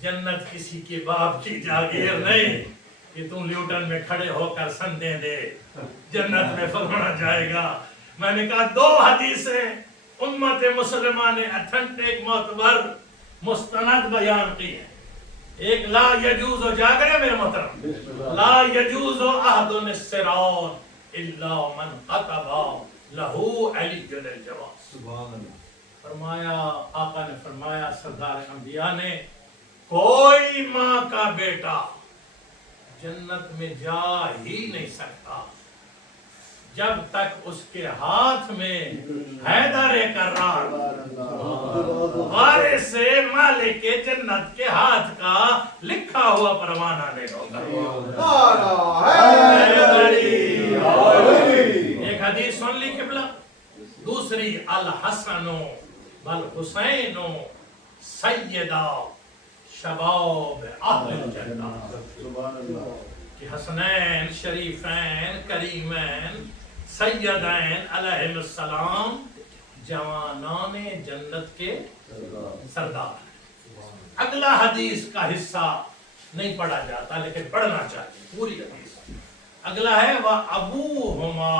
جنت کسی کے باپ کی جاگیر نہیں کہ تم لیوٹن میں کھڑے ہو کر سندیں دے جنت میں فلانا جائے گا. میں نے کہا 2 حدیثیں امت مسلمہ نے اتھنٹک معتبر مستند بیان کی ہیں. ایک لا یجوز، جاگ رہے میرے محترم، لا یجوز احد السرار الا من قطب لہو علی الجواز. فرمایا، آقا نے فرمایا، سردار انبیاء نے، کوئی ماں کا بیٹا جنت میں جا ہی نہیں سکتا جب تک اس کے ہاتھ میں حیدر کرار وارث مالک جنت کے ہاتھ کا لکھا ہوا پروانہ نہیں ہوگا. ایک حدیث سن لی قبلہ. دوسری، الحسن والحسین سیدہ شباب اہل الجنہ، کہ حسنین شریفین کریمین سیدین علیہ السلام جوانان جنت کے سردار. اگلا حدیث کا حصہ نہیں پڑھا جاتا لیکن پڑھنا چاہیے پوری حدیث. اگلا ہے وَأَبُوهُمَا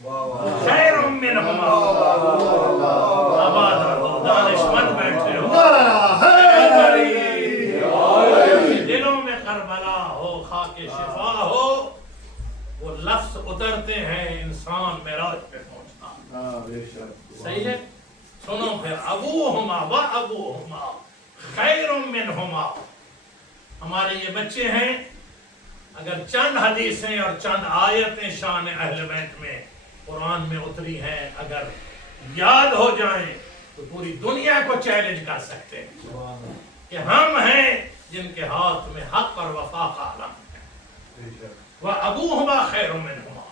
خَيْرٌ مِّنْهُمَا. آباد رہو، دانشمند بیٹھے ہو، دلوں میں کربلا ہو، خاک شفا ہو. وہ لفظ اترتے ہیں انسان معراج پہ پہنچتا. صحیح ہے. سنو پھر، ابوہما و ابوہما خیر منہما. ہمارے یہ بچے ہیں، اگر چند حدیثیں اور چند آیتیں شان اہل بیت میں قرآن میں اتری ہیں اگر یاد ہو جائیں تو پوری دنیا کو چیلنج کر سکتے ہیں کہ ہم ہیں جن کے ہاتھ میں حق اور وفا کا علم ہے. وَأَبُوهُمَا خَيْرٌ مِّنْهُمَا،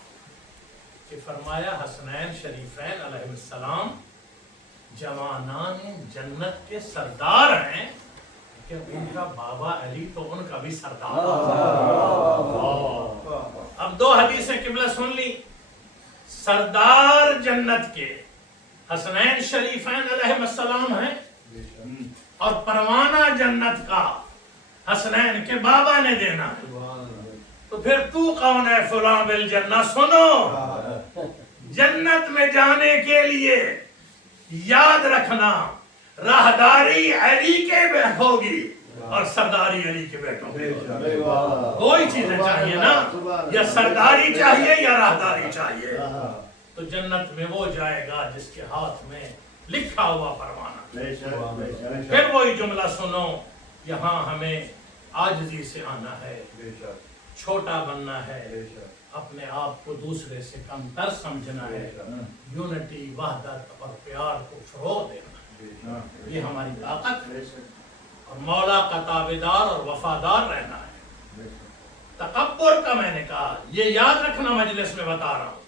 کہ فرمایا حسنین شریفین علیہ السلام جوانان جنت کے سردار ہیں کہ ان کا بابا علی تو ان کا بھی سردار. اب 2 حدیثیں قبلہ سن لی. سردار جنت کے حسنین شریفین علیہ السلام ہیں، اور پروانہ جنت کا حسنین کے بابا نے دینا ہے. تو پھر تو کون ہے فلاں بالجنہ؟ سنو، جنت میں جانے کے لیے یاد رکھنا راہداری علی کے ہوگی اور سرداری علی کے بیٹوں کی. کوئی چیزیں چاہیے نا، یا سرداری چاہیے یا راہداری چاہیے. تو جنت میں وہ جائے گا جس کے ہاتھ میں لکھا ہوا پروانہ. پھر وہی جملہ سنو، یہاں ہمیں عاجزی سے آنا ہے. چھوٹا بننا ہے، اپنے آپ کو دوسرے سے کم تر سمجھنا ہے، یونٹی، وحدت اور پیار کو فروغ دینا ہے، یہ ہماری طاقت ہے، اور مولا کا تابعدار اور وفادار رہنا ہے۔ تکبر کا میں نے کہا، یہ یاد رکھنا مجلس میں بتا رہا ہوں،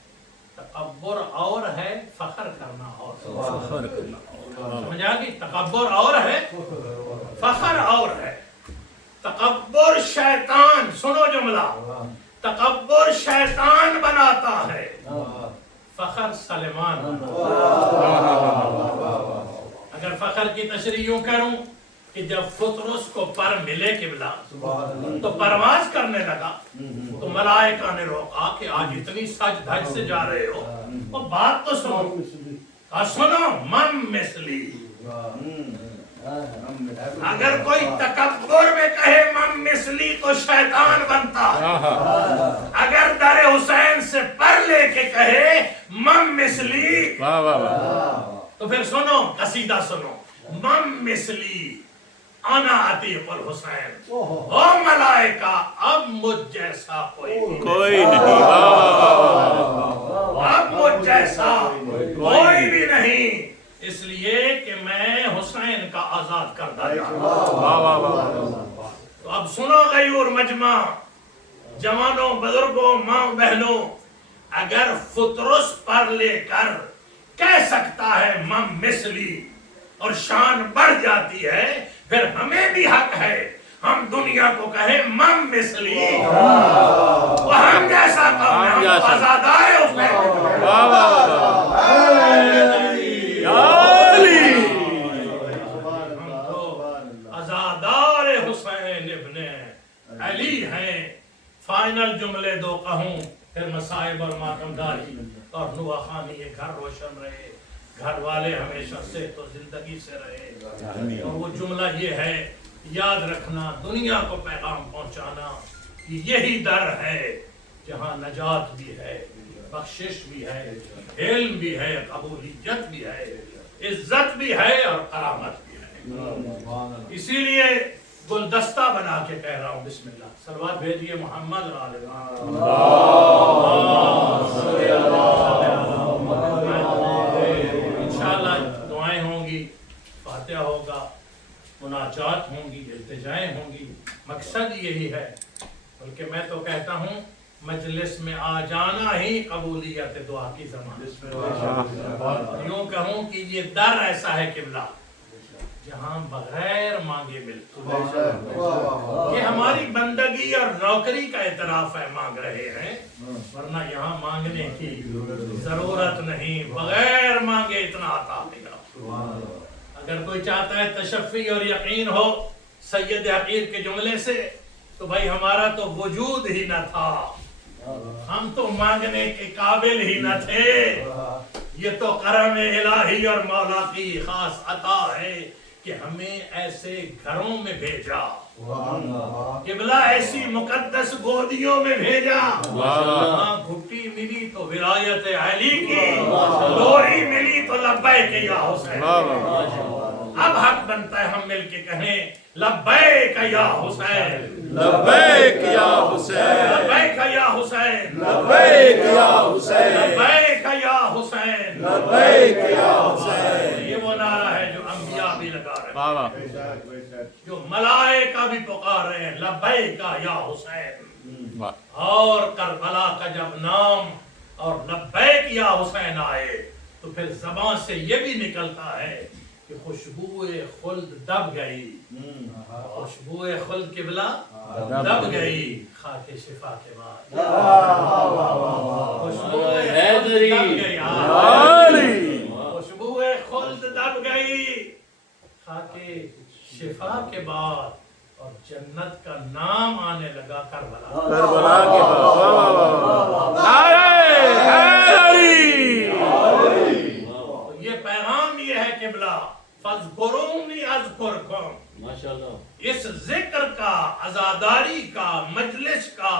تکبر اور ہے، فخر کرنا اور سمجھا گی؟ تکبر اور ہے، فخر اور ہے۔ تکبر شیطان، سنو جملہ، تکبر شیطان بناتا ہے، فخر سلیمان بناتا ہے۔ اگر فخر کی تشریح یوں کروں کہ جب فطرس کو پر ملے قبلہ تو پرواز کرنے لگا تو ملائکہ نے روکا کہ آج اتنی سج دھج سے جا رہے ہو، وہ بات تو سنو، سنو، من مثلی۔ اگر کوئی تکبر میں کہے من مثلی تو شیطان بنتا، اگر در حسین سے پر لے کے کہے من مثلی تو پھر سنو قصیدہ سنو، من مثلی انا عتیق الحسین، او ملائکہ اب مجھ جیسا کوئی نہیں، اب مجھ جیسا کوئی بھی نہیں، اس لیے کہ میں حسین کا آزاد کردہ جانتا۔ تو اب سنو غیور مجمع، جوانوں، بزرگوں، ماں بہنوں، اگر فطرس پر لے کر کہہ سکتا ہے من مثلی اور شان بڑھ جاتی ہے، پھر ہمیں بھی حق ہے ہم دنیا کو کہیں من مثلی، وہ ہم جیسا کام ہے، ہم آزادار حسین، آزادار حسین ابن علی ہیں۔ فائنل جملے دو کہوں، پھر مصائب اور ماتم داری اور نوا خانی، یہ گھر روشن رہے، گھر والے ہمیشہ سے تو زندگی سے رہے، اور وہ جملہ یہ ہے، یاد رکھنا، دنیا کو پیغام پہنچانا کہ یہی در ہے جہاں نجات بھی ہے، بخشش بھی ہے، علم بھی ہے، قبولیت بھی ہے، عزت بھی ہے اور کرامت بھی ہے۔ اسی لیے گلدستہ بنا کے کہہ رہا ہوں، بسم اللہ، صلوات بھیجیے محمد علیہ انشاءاللہ دعائیں ہوں گی، فاتحہ ہوگا، مناجات ہوں گی، التجائیں ہوں گی، مقصد یہی ہے۔ بلکہ میں تو کہتا ہوں مجلس میں آ جانا ہی قبولیت دعا کی ضمانت۔ یوں کہوں کہ یہ در ایسا ہے قبلہ جہاں بغیر مانگے ملتا، یہ ہماری بندگی اور نوکری کا اعتراف ہے، مانگ رہے ہیں، ورنہ یہاں مانگنے کی ضرورت نہیں، بغیر مانگے اتنا عطا ملا۔ اگر کوئی چاہتا ہے تشفی اور یقین ہو سید حقیر کے جملے سے، تو بھائی ہمارا تو وجود ہی نہ تھا، ہم تو مانگنے کے قابل ہی نہ تھے، یہ تو کرم الہی اور مولا کی خاص عطا ہے کہ ہمیں ایسے گھروں میں بھیجا، قبلہ ایسی مقدس گودیوں میں بھیجا، وہاں گھٹی ملی تو ولایت علی کی، لوری ملی تو لبیک یا حسین۔ اب حق بنتا ہے ہم مل کے کہیں لبیک یا حسین، لبیک یا حسین، لبیک یا حسین، لبیک یا حسین، لبیک یا حسین، لبیک یا حسین۔ یہ وہ نعرہ ہے جو انبیاء بھی لگا رہے ہیں، بابا جو ملائکہ بھی پکار رہے ہیں، لبیک یا حسین۔ اور کربلا کا جب نام اور لبیک یا حسین آئے تو پھر زبان سے یہ بھی نکلتا ہے کہ خوشبوئے خلد دب گئی، خوشبوئے خلد قبلہ دب گئی خاک شفا کے بعد، خوشبوئے خلد دب گئی، خوشبوئے خلد دب گئی خاک شفا کے بعد، اور جنت کا نام آنے لگا کربلا، کربلا کے بعد۔ نعرہ حیدری۔ تو یہ پیغام یہ ہے قبلہ، فاذکرونی اذکرکم، اس ذکر کا، عزاداری کا، مجلس کا،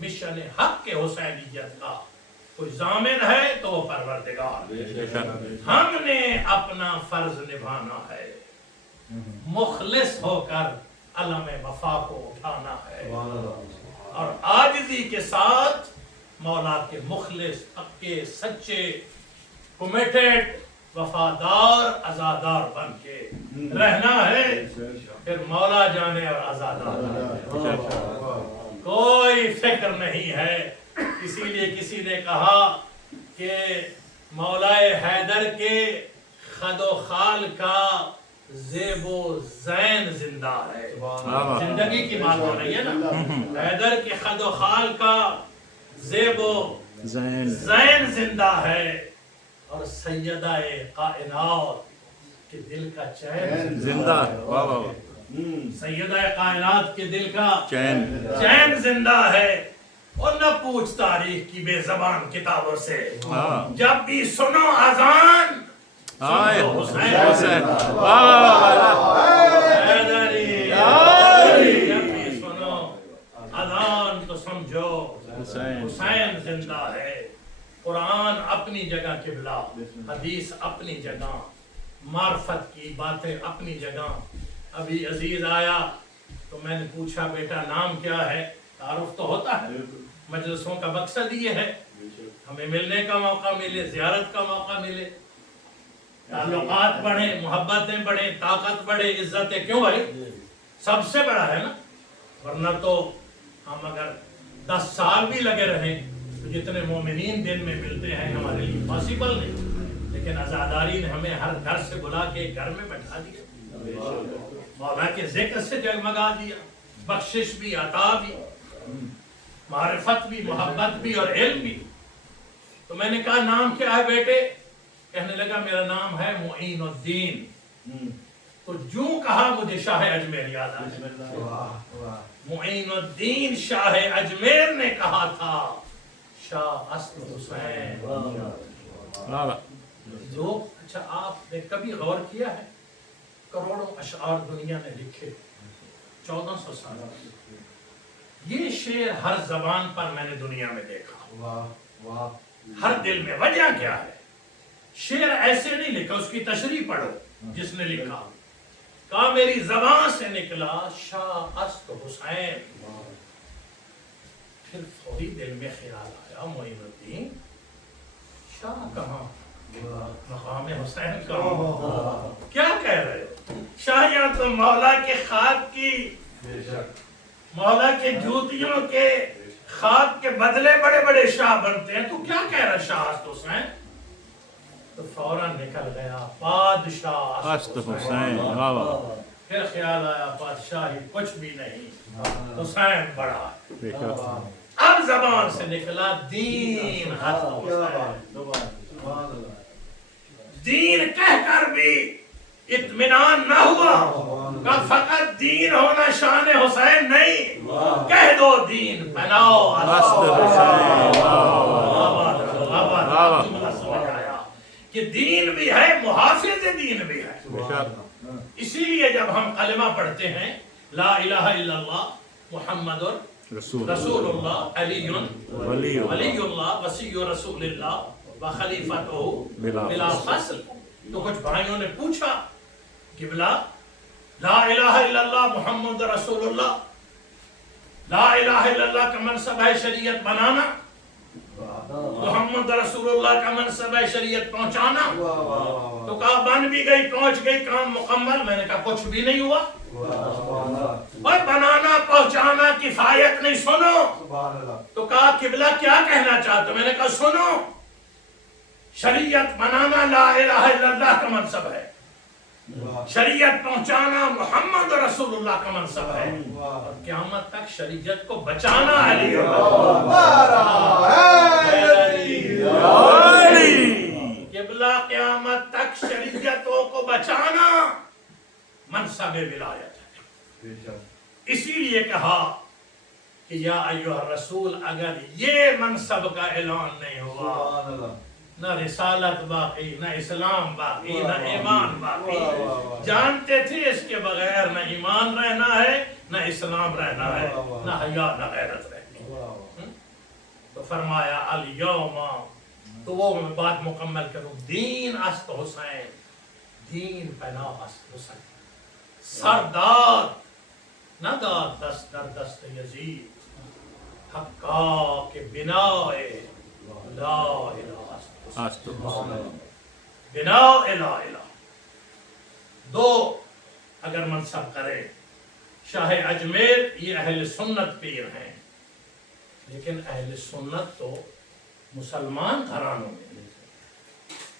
مشن حق کے حسینیت کا کوئی ضامن ہے تو وہ پروردگار، ہم نے اپنا فرض نبھانا ہے، مخلص ہو کر علم وفا کو اٹھانا ہے، اور عاجزی کے ساتھ مولا کے مخلص، پکے، سچے، کمیٹڈ، وفادار، عزادار بن کے رہنا ہے، پھر مولا جانے اور عزادار کوئی فکر نہیں ہے۔ اسی لیے کسی نے کہا کہ مولا حیدر کے خد و خال کا زیب و زین زندہ ہے، زندگی کی بات ہو رہی ہے نا، حیدر کے خد و خال کا زیب و زین زندہ ہے، اور سیدہ کائنات کے دل کا چین زندہ ہے، واہ واہ واہ، سیدہ کائنات کے دل کا چین زندہ ہے۔ اور نہ پوچھ تاریخ کی بے زبان کتابوں سے، جب بھی سنو اذان سنو حسین، واہ واہ واہ، حیدری، جب بھی سنو اذان تو سمجھو حسین زندہ ہے۔ قرآن اپنی جگہ قبلہ، حدیث اپنی جگہ، معرفت کی باتیں اپنی جگہ۔ ابھی عزیز آیا تو میں نے پوچھا بیٹا نام کیا ہے؟ تعارف تو ہوتا ہے، مجلسوں کا مقصد یہ ہے ہمیں ملنے کا موقع ملے، زیارت کا موقع ملے، تعلقات بڑھیں، محبتیں بڑھیں، طاقت بڑھے، عزتیں، کیوں بھائی؟ سب سے بڑا ہے نا، ورنہ تو ہم اگر 10 سال بھی لگے رہیں تو جتنے مومنین دن میں ملتے ہیں ہمارے لیے پاسبل نہیں، لیکن عزاداری نے ہمیں ہر گھر سے بلا کے گھر میں بٹھا دیا، مولا کے ذکر سے جگمگا دیا، بخشش بھی، عطا بھی، معرفت بھی، محبت بھی اور علم بھی۔ تو میں نے کہا نام کیا ہے بیٹے؟ کہنے لگا میرا نام ہے معین الدین۔ تو جو کہا مجھے شاہ اجمیر یاد آیا، معین الدین شاہ اجمیر نے کہا تھا شاہ اصل حسین۔ لوگ، اچھا آپ نے کبھی غور کیا ہے کروڑوں اشعار دنیا نے لکھے 1400 سال، یہ شعر ہر زبان پر میں نے دنیا میں دیکھا، ہر دل میں۔ وجہ کیا ہے؟ شعر ایسے نہیں لکھا، اس کی تشریح پڑھو جس نے لکھا، کہا میری زبان سے نکلا شاہ است حسین، پھر فوری دل میں خیال آیا معین الدین شاہ کہاں، مقام حسین کہاں، کیا کہہ رہے ہو؟ شاہ یہاں تو مولا کے خاک کی، مولا کے جوتیوں کے خاک کے بدلے بڑے بڑے شاہ بنتے ہیں، تو کیا کہہ رہا شاہ است حسین؟ تو فوراً نکل گیا بادشاہ است حسین۔ پھر خیال آیا بادشاہی کچھ بھی نہیں، حسین بڑا ہے۔ اب زبان سے نکلا دین است حسین، دین کہہ کر بھی اطمینان نہ ہوا کہ فقط دین ہونا شان حسین نہیں، کہہ دو دین پناہ است حسین۔ کہ دین بھی ہے، محافظ دین بھی ہے۔ اسی لیے جب ہم کلمہ پڑھتے ہیں لا الہ الا اللہ محمد رسول اللہ علی ولی اللہ وصی رسول اللہ وخلیفتہ بلا فصل، تو کچھ بھائیوں نے پوچھا قبلہ لا الہ الا اللہ محمد رسول اللہ، لا الہ الا اللہ کا منصب ہے شریعت بنانا، محمد رسول اللہ کا منصب ہے شریعت پہنچانا، تو کہا بن بھی گئی، پہنچ گئی، کام مکمل۔ میں نے کہا کچھ بھی نہیں ہوا، اور بنانا پہنچانا کفایت نہیں، سنو۔ تو کہا قبلہ کیا کہنا چاہتے؟ میں نے کہا سنو، شریعت بنانا لا الہ الا اللہ کا منصب ہے، شریعت پہنچانا محمد رسول اللہ کا منصب ہے، اور قیامت تک شریعت کو بچانا علی قبلہ، قیامت تک شریعتوں کو بچانا منصب ولایت ہے۔ اسی لیے کہا کہ یا ایھا الرسول، اگر یہ منصب کا اعلان نہیں ہوا نہ رسالت باقی، نہ اسلام باقی، نہ ایمان باقی۔ جانتے تھے اس کے بغیر نہ ایمان رہنا ہے، نہ اسلام رہنا ہے، نہ حیا نہ غیرت رہنی ہے۔ تو فرمایا الیوم، تو وہ میں بات مکمل کروں، دین است حسین، دین پناہ است حسین، سرداد نہ داد دست در دست یزید، حقا کے بنا لا الہ بنا لا الہ دو اگر منصب کرے شاہ اجمیر یہ اہل سنت پیر ہیں، لیکن اہل سنت تو مسلمان گھرانوں میں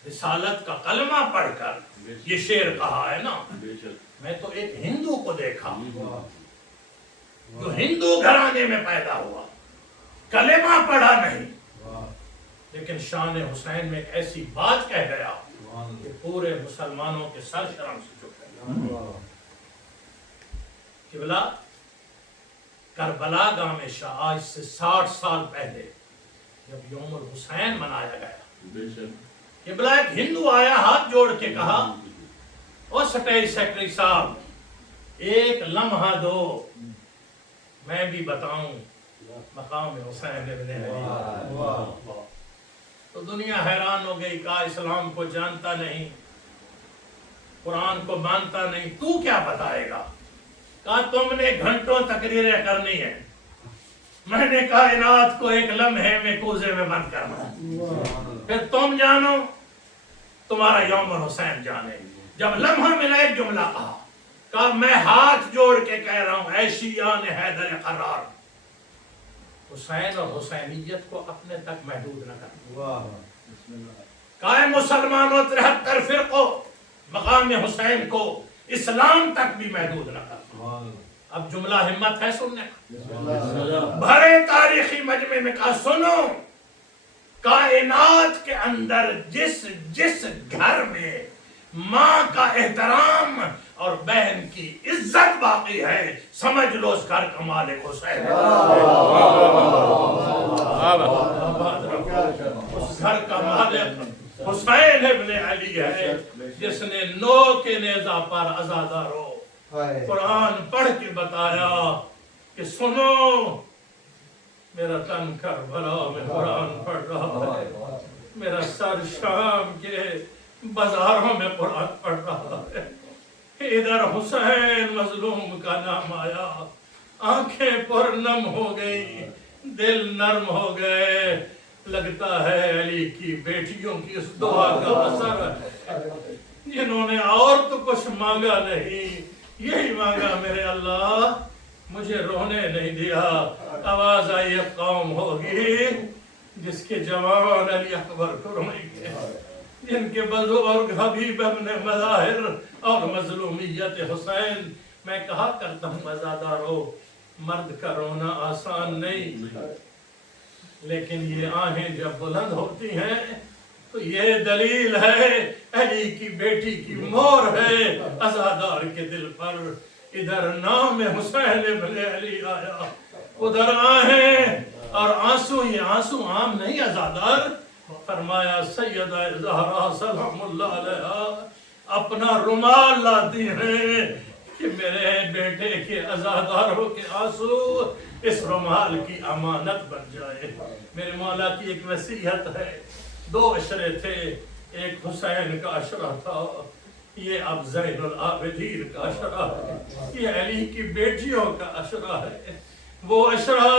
رسالت کا کلمہ پڑھ کر یہ شعر کہا ہے نا، میں تو ایک ہندو کو دیکھا جو ہندو گھرانے میں پیدا ہوا، کلمہ پڑھا نہیں، لیکن شان حسین میں ایک ایسی بات کہہ گیا کہ پورے مسلمانوں کے سر شرم سے چک گئے۔ قبلہ کربلا گاہ میں شاہ آج سے 60 سال پہلے جب یوم الحسین منایا گیا، قبلہ ایک ہندو آیا ہاتھ جوڑ کے کہا او سیکرٹری صاحب ایک لمحہ دو میں بھی بتاؤں مقام حسین ابن علی۔ تو دنیا حیران ہو گئی، کہا اسلام کو جانتا نہیں، قرآن کو مانتا نہیں، تو کیا بتائے گا؟ کہا تم نے گھنٹوں تقریریں کرنی ہے، میں نے کائنات کو ایک لمحے میں کوزے میں بند کرنا ہے، پھر تم جانو تمہارا یوم الحسین جانے۔ جب لمحہ ملا ایک جملہ کہا میں ہاتھ جوڑ کے کہہ رہا ہوں اے شیعان حیدر قرار، حسین اور حسینیت کو اپنے تک محدود نہ کرنا۔ کہا مسلمانوں 73 فرقوں مقام حسین کو اسلام تک بھی محدود نہ کرنا۔ اب جملہ ہمت ہے سننے کا، بھرے تاریخی مجمع میں کہا سنو، کائنات کے اندر جس گھر میں ماں کا احترام اور بہن کی عزت باقی ہے سمجھ لو اس گھر کا مالک حسین ہے۔ اس گھر کا مالک حسین ابن علی ہے، جس نے نو کے نیزہ پر عزادارو قرآن پڑھ کے بتایا کہ سنو میرا تن کربلا میں قرآن پڑھ رہا ہے، میرا سر شام کے بازاروں میں قرآن پڑھ رہا ہے، ادھر حسین مظلوم کا نام آیا، آنکھیں پر نم ہو گئی، دل نرم ہو گئے، لگتا ہے علی کی بیٹیوں کی اس دعا کا اثر ہے، جنہوں نے اور تو کچھ مانگا نہیں، یہی مانگا میرے اللہ مجھے رونے نہیں دیا۔ آواز آئی اب قوم ہوگی جس کے جوان علی اکبر کو روئیں گے، جن کے بزرگ حبیب ابن مظاہر اور مظلومیت حسین۔ میں کہا کرتا ہوں عزادارو مرد کا رونا آسان نہیں، لیکن یہ آہیں جب بلند ہوتی ہیں تو یہ دلیل ہے علی کی بیٹی کی مہر ہے عزادار کے دل پر۔ ادھر نام حسین ابن علی آیا، ادھر آہیں اور آنسو، یہ آنسو عام نہیں عزادار۔ فرمایا سیدہ زہرا سلام اللہ علیہا اپنا رومال لاتی ہیں کہ میرے بیٹے کے عزاداروں کے آنسو اس رومال کی امانت بن جائے۔ میرے مولا کی ایک وصیت ہے، 2 عشرے تھے، ایک حسین کا عشرہ تھا، یہ اب زین العابدین کا عشرہ ہے، یہ علی کی بیٹیوں کا عشرہ ہے۔ وہ عشرہ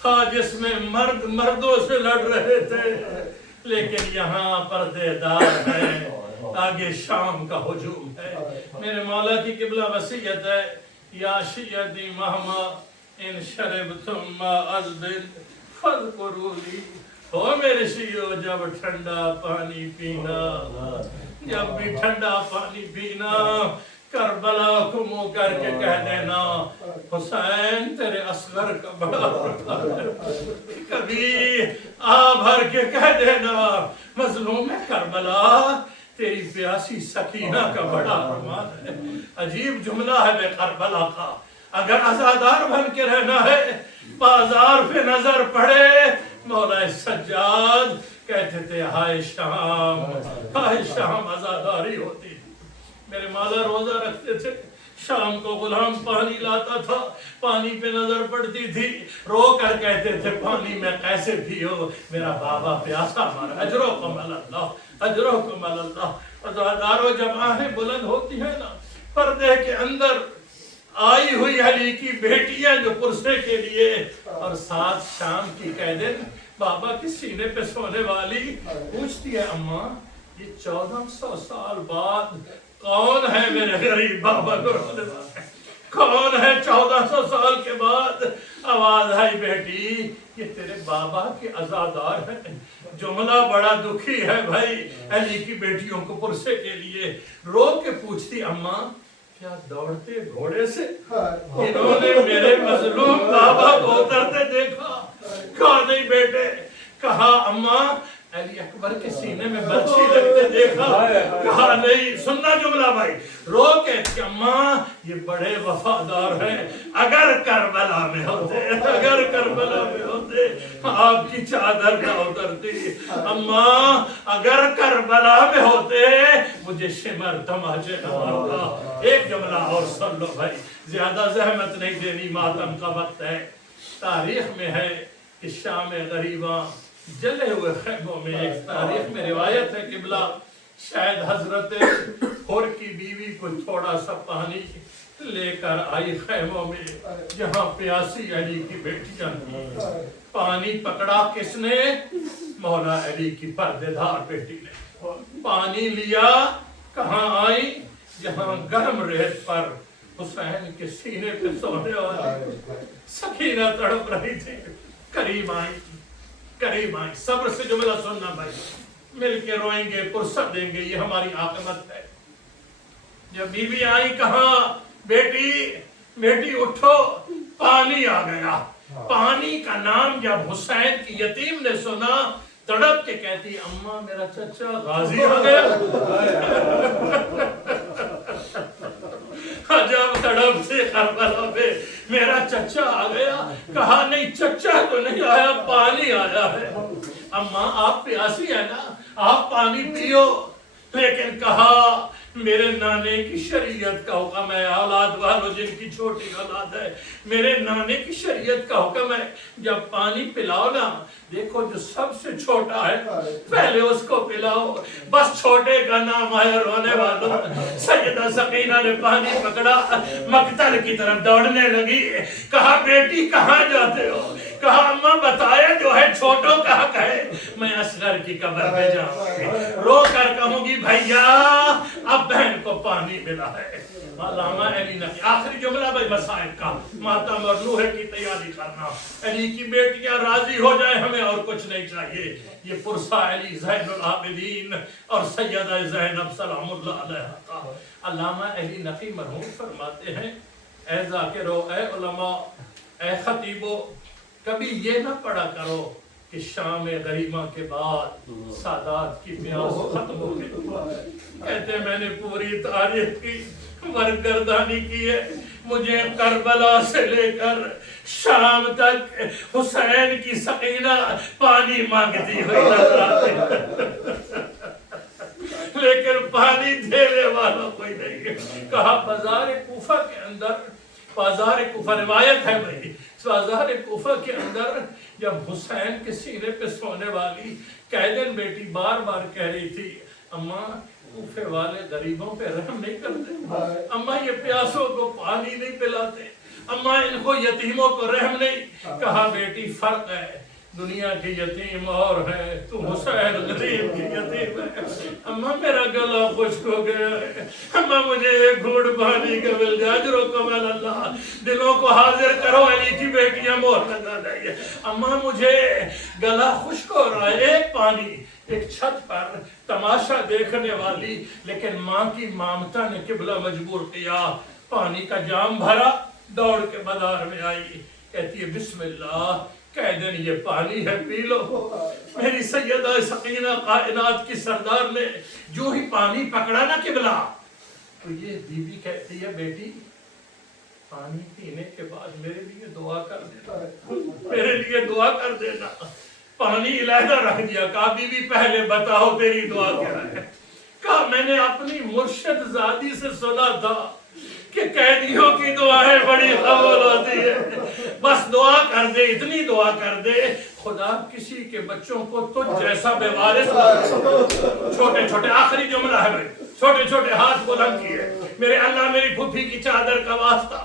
تھا جس میں مرد مردوں سے لڑ رہے تھے، لیکن یہاں پردے دار ہیں، آگے شام کا ہجوم ہے۔ میرے مولا کی قبلہ وصیت ہے، یا شیعتی مہما ان شربتم ما ازبن فذکرونی، ہو میرے شیعو جب ٹھنڈا پانی پینا، جب بھی ٹھنڈا پانی پینا کربلا کو منہ کر کے کہہ دینا حسین تیرے اصغر کا بڑا فرمان ہے، کبھی آ بھر کے کہہ دینا مظلوم کربلا تیری پیاسی سکینہ کا بڑا فرمان ہے۔ عجیب جملہ ہے بے کربلا کا، اگر عزادار بن کے رہنا ہے بازار پہ نظر پڑے مولا سجاد کہتے تھے ہائے شام عزاداری ہوتی تھی۔ میرے مولا روزہ رکھتے تھے، شام کو غلام پانی لاتا تھا، پانی پہ نظر پڑتی تھی، رو کر کہتے تھے پانی میں کیسے پیو میرا بابا پیاسا مارا، اجرکم اللہ اجرکم اللہ۔ عزادارو جب آہیں بلند ہوتی ہیں نا، پردے کے اندر آئی ہوئی علی کی بیٹیاں جو پرسے کے لیے اور ساتھ شام کی قیدن بابا کے سینے پہ سونے والی پوچھتی ہے اماں یہ 1400 سال بعد کون ہے میرے غریب بابا کو رونے والا؟ کون ہے 1400 سال کے بعد؟ آواز آئی بیٹی یہ تیرے بابا کے عزادار ہیں۔ جملہ بڑا دکھی ہے بھائی، علی کی بیٹیوں کو پرسے کے لیے رو کے پوچھتی اماں کیا دوڑتے گھوڑے سے انہوں نے میرے مظلوم بابا کو اترتے دیکھا؟ کہا نہیں بیٹے، کہا اماں علی اکبر کے سینے میں برچھی لگتے دیکھا؟ کہا نہیں۔ سننا جملہ بھائی، رو کے کہ اماں یہ بڑے وفادار ہیں، اگر کربلا میں ہوتے، اگر کربلا میں ہوتے آپ کی چادر نہ اترتی، اماں اگر کربلا میں ہوتے مجھے شمر تماچے نہ مارتا۔ ایک جملہ اور سن لو بھائی، زیادہ زحمت نہیں دینی، ماتم کا وقت ہے۔ تاریخ میں ہے کہ شام غریباں جلے ہوئے خیموں میں، ایک تاریخ میں روایت ہے قبلہ شاید حضرت حر کی بیوی کو تھوڑا سا پانی لے کر آئی خیموں میں جہاں پیاسی علی کی بیٹیاں تھیں۔ پانی پکڑا کس نے؟ مولا علی کی پردے دار بیٹی نے۔ پانی لیا، کہاں آئی؟ جہاں گرم ریت پر حسین کے سینے پہ سونے والی سکینہ تڑپ رہی تھی۔ قریب آئی، قریب آئی۔ صبر سے جملہ سننا بھائی، مل کے روئیں گے، پرست دیں گے، یہ ہماری عاقبت ہے۔ جب بی بی آئی کہاں بیٹی بیٹی اٹھو، پانی آ گیا۔ پانی کا نام جب حسین کی یتیم نے سنا تڑپ کے کہتی اماں میرا چچا غازی آ گیا۔ جب تڑپ سے کربلا پہ میرا چچا آ گیا، کہا نہیں چچا تو نہیں آیا، پانی آیا ہے۔ اماں آپ پیاسی ہے نا، آپ پانی پیو، لیکن کہا میرے نانے کی شریعت کا حکم ہے، اولاد والوں جن کی چھوٹی اولاد ہے، میرے نانے کی شریعت کا حکم ہے جب پانی پلاؤ نا، دیکھو جو سب سے چھوٹا ہے پہلے اس کو پلاؤ، بس چھوٹے کا نام آیا رونے والوں۔ سیدہ سکینہ نے پانی پکڑا، مقتل کی طرف دوڑنے لگی۔ کہا بیٹی کہاں جاتے ہو؟ کہا اماں بتایا جو ہے چھوٹوں کا حق ہے، میں اصغر کی قبر پہ جاؤں گی، رو کر کہوں گی بھیا اب بہن کو پانی ملا ہے۔ علامہ علی نقی آخری جملہ بھائی مسائل کا، ماتم اور لوہے کی تیاری کرنا، علی کی بیٹیاں راضی ہو جائے، ہمیں اور کچھ نہیں چاہیے۔ یہ پرسہ علی زین العابدین اور سیدہ زینب سلام اللہ علیہ کا۔ علامہ علی نقی مرحوم فرماتے ہیں اے ذاکرو، اے علماء، اے خطیبو، کبھی یہ نہ پڑھا کرو کہ شام غریبہ کے بعد سادات کی پیاس ختم ہو گئی۔ کہتے ہیں میں نے پوری تاریخ کی برگردانی کی ہے، مجھے کربلا سے لے کر شام تک حسین کی سکینہ پانی مانگتی ہوئی نظر آتی ہے، لیکن پانی دینے والا کوئی نہیں ہے۔ کہا بازار کوفہ کے اندر، بازار کوفہ روایت ہے بھائی، بازار کوفہ کے اندر جب حسین کے سینے پہ سونے والی قیدن بیٹی بار بار کہہ رہی تھی اماں کوفے والے غریبوں پہ رحم نہیں کرتے، اماں یہ پیاسوں کو پانی نہیں پلاتے، اماں ان کو یتیموں کو رحم نہیں۔ کہا بیٹی فرق ہے، دنیا کے یتیم اور ہے، تو حسین غریب کی یتیم ہے۔ اماں میرا گلا خشک ہو گیا ہے، اماں مجھے ایک گھوٹ پانی کا مل جائے، اجرکم علی اللہ، دلوں کو حاضر کرو، علی کی بیٹیاں مہر لگا دیں۔ اماں مجھے گلا خشک ہو رہا ہے، ایک پانی۔ ایک چھت پر تماشا دیکھنے والی لیکن ماں کی مامتا نے قبلہ مجبور کیا، پانی کا جام بھرا، دوڑ کے بازار میں آئی، کہتی ہے بسم اللہ، کہہ دیں یہ پانی ہے پی لو۔ میری سیدہ سکینہ کائنات کی سردار نے جو ہی پانی پکڑا نا قبلہ، تو یہ بی بی کہتی ہے بیٹی پانی پینے کے بعد میرے لیے دعا کر دینا، میرے لیے دعا کر دینا۔ پانی علیحدہ رکھ دیا، کہا بی بی پہلے بتاؤ تیری دعا کیا ہے؟ کہا میں نے اپنی مرشد زادی سے سنا تھا کہ قیدیوں کی دعائیں بڑی قبول ہوتی ہے، بس دعا کر دے، اتنی دعا کر دے خدا کسی کے بچوں کو تجھ جیسا بے وارث چھوٹے چھوٹے، آخری جملہ ہے بھائی، چھوٹے چھوٹے ہاتھ بلند کیے، میرے اللہ میری پھوپھی کی چادر کا واسطہ،